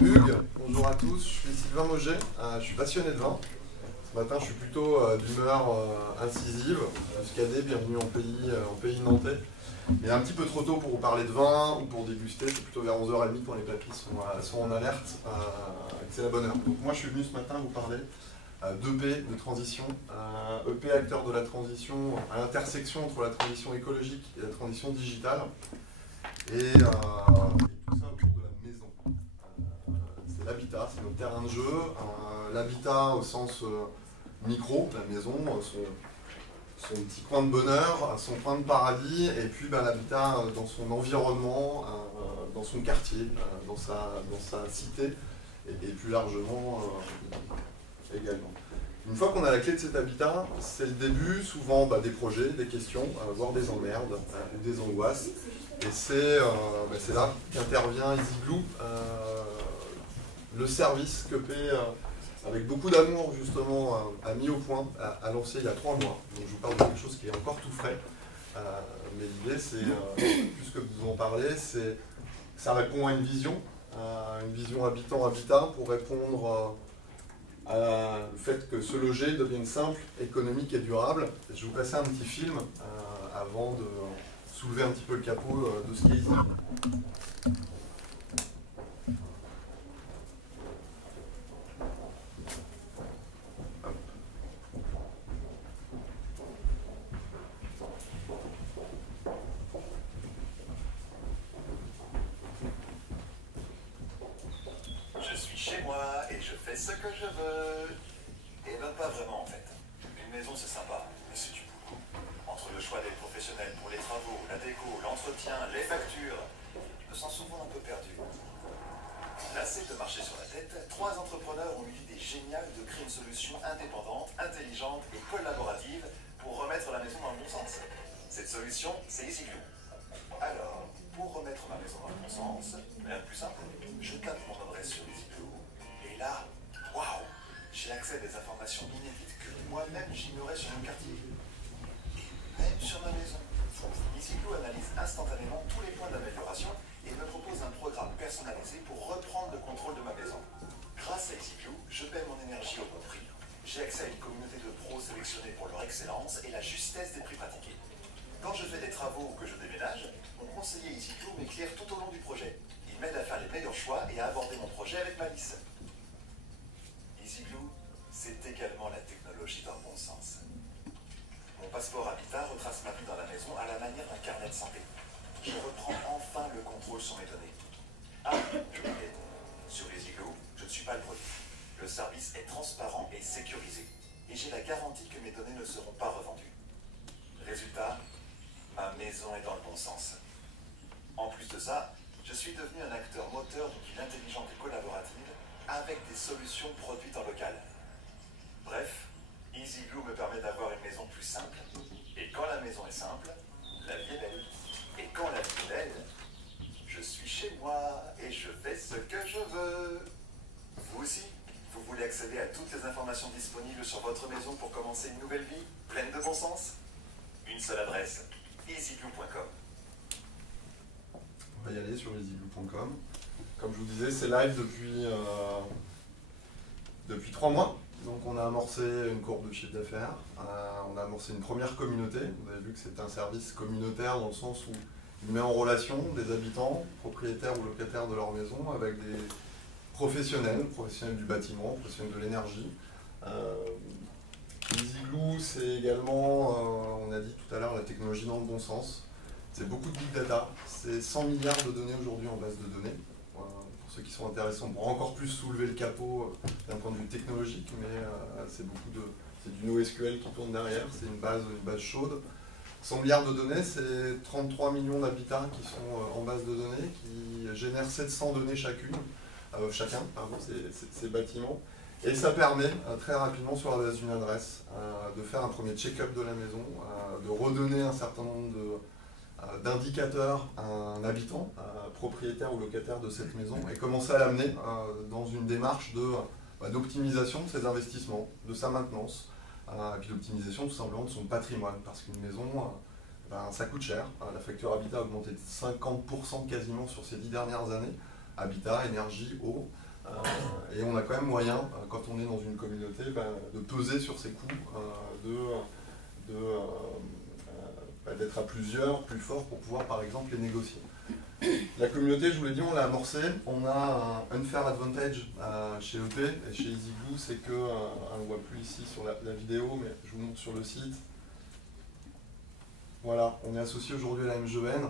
Hugues, bonjour à tous, je suis Sylvain Mauger, je suis passionné de vin. Ce matin, je suis plutôt d'humeur incisive. Muscadet, bienvenue en pays nantais. Mais un petit peu trop tôt pour vous parler de vin ou pour déguster, c'est plutôt vers 11h30 quand les papilles sont en alerte, que c'est la bonne heure. Donc moi, je suis venu ce matin vous parler d'EP, de transition. EP, acteur de la transition, à l'intersection entre la transition écologique et la transition digitale. Et tout ça autour de la maison. C'est l'habitat, c'est notre terrain de jeu. L'habitat au sens micro, la maison, son petit coin de bonheur, son coin de paradis, et puis l'habitat dans son environnement, dans son quartier, dans sa cité, et plus largement également. Une fois qu'on a la clé de cet habitat, c'est le début souvent des projets, des questions, voire des emmerdes ou des angoisses. Et c'est là qu'intervient EasyGlue, le service que P, avec beaucoup d'amour justement, a mis au point, a lancé il y a 3 mois. Donc je vous parle de quelque chose qui est encore tout frais. Mais l'idée, c'est, puisque vous en parlez, c'est ça répond à une vision habitant-habitat pour répondre à le fait que se loger devienne simple, économique et durable. Et je vais vous passer un petit film avant de soulever un petit peu le capot de ce qui est ici. Je suis chez moi et je fais ce que je veux. Et ben pas vraiment en fait. Une maison c'est sympa, mais c'est du boulot. Entre le choix des professionnels pour les travaux, la déco, l'entretien, les factures, je me sens souvent un peu perdu. Lassé de marcher sur la tête, 3 entrepreneurs ont eu l'idée géniale de créer une solution indépendante, intelligente et collaborative pour remettre la maison dans le bon sens. Cette solution, c'est EasyGlue. Alors, pour remettre ma maison dans le bon sens, rien de plus simple, je tape mon adresse sur EasyGlue et là, waouh, j'ai accès à des informations inédites que moi-même j'ignorais sur mon quartier. Et même sur ma maison. EasyGlue analyse instantanément tous les points d'amélioration et me propose un programme personnalisé pour reprendre le contrôle de ma maison. Grâce à EasyGlue, je paie mon énergie au bon prix. J'ai accès à une communauté de pros sélectionnés pour leur excellence et la justesse des prix pratiqués. Quand je fais des travaux ou que je déménage, mon conseiller EasyGlue m'éclaire tout au long du projet. Il m'aide à faire les meilleurs choix et à aborder mon projet avec malice. EasyGlue, c'est également la technologie dans le bon sens. Mon passeport habitat retrace ma vie dans la maison à la manière d'un carnet de santé. Je reprends enfin le contrôle sur mes données. Ah, j'oubliais. Sur EasyGlue, je ne suis pas le produit. Le service est transparent et sécurisé. Et j'ai la garantie que mes données ne seront pas revendues. Résultat, ma maison est dans le bon sens. En plus de ça, je suis devenu un acteur moteur d'une ville intelligente et collaborative avec des solutions produites en local. Bref, EasyGlue me permet d'avoir une maison plus simple. Et quand la maison est simple, la vie est belle. Et quand la vie est belle, je suis chez moi et je fais ce que je veux. Vous aussi, vous voulez accéder à toutes les informations disponibles sur votre maison pour commencer une nouvelle vie pleine de bon sens? Une seule adresse, easyglue.com. On va y aller sur easyglue.com. Comme je vous disais, c'est live depuis 3 mois. Donc on a amorcé une courbe de chiffre d'affaires, on a amorcé une première communauté. Vous avez vu que c'est un service communautaire dans le sens où il met en relation des habitants, propriétaires ou locataires de leur maison, avec des professionnels du bâtiment, professionnels de l'énergie. EasyGlue, c'est également, on a dit tout à l'heure, la technologie dans le bon sens. C'est beaucoup de big data, c'est 100 milliards de données aujourd'hui en base de données. Pour ceux qui sont intéressés, on pourra encore plus soulever le capot d'un point de vue technologique, mais c'est du NoSQL qui tourne derrière, c'est une base chaude. 100 milliards de données, c'est 33 millions d'habitants qui sont en base de données, qui génèrent 700 données chacun, ces bâtiments. Et ça permet très rapidement sur la base d'une adresse de faire un premier check-up de la maison, de redonner un certain nombre d'indicateurs à un habitant, propriétaire ou locataire de cette maison, et commencer à l'amener dans une démarche d'optimisation de ses investissements, de sa maintenance, et puis l'optimisation tout simplement de son patrimoine, parce qu'une maison, ça coûte cher. La facture habitat a augmenté de 50% quasiment sur ces 10 dernières années. Habitat, énergie, eau. Et on a quand même moyen, quand on est dans une communauté, de peser sur ses coûts, d'être à plusieurs, plus fort pour pouvoir par exemple les négocier. La communauté, je vous l'ai dit, on l'a amorcée. On a un unfair advantage chez EP et chez EasyGlue, c'est que, on ne le voit plus ici sur la vidéo, mais je vous montre sur le site. Voilà, on est associé aujourd'hui à la MGEN,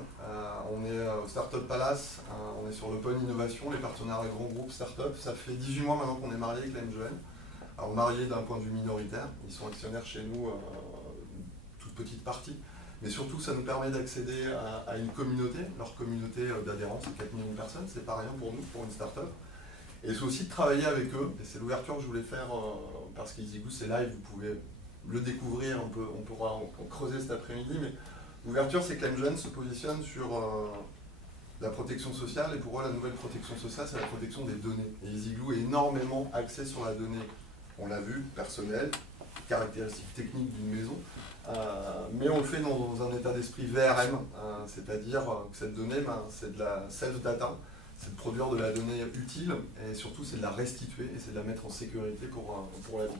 on est au Startup Palace, on est sur l'Open Innovation, les partenaires grands groupes Startup. Ça fait 18 mois maintenant qu'on est marié avec la MGEN. Alors marié d'un point de vue minoritaire, ils sont actionnaires chez nous, toute petite partie. Mais surtout, ça nous permet d'accéder à une communauté, leur communauté d'adhérents, c'est 4 millions de personnes, c'est pas rien pour nous, pour une start-up. Et c'est aussi de travailler avec eux, et c'est l'ouverture que je voulais faire, parce qu'EasyGlue c'est live, vous pouvez le découvrir, on pourra creuser cet après-midi, mais l'ouverture c'est que l'MGN se positionne sur la protection sociale, et pour eux la nouvelle protection sociale c'est la protection des données. Et EasyGlue est énormément axé sur la donnée, on l'a vu, personnelle, caractéristiques techniques d'une maison, mais on le fait dans un état d'esprit VRM, c'est-à-dire que cette donnée, c'est de la self-data, c'est de produire de la donnée utile, et surtout c'est de la restituer, et c'est de la mettre en sécurité pour la vie.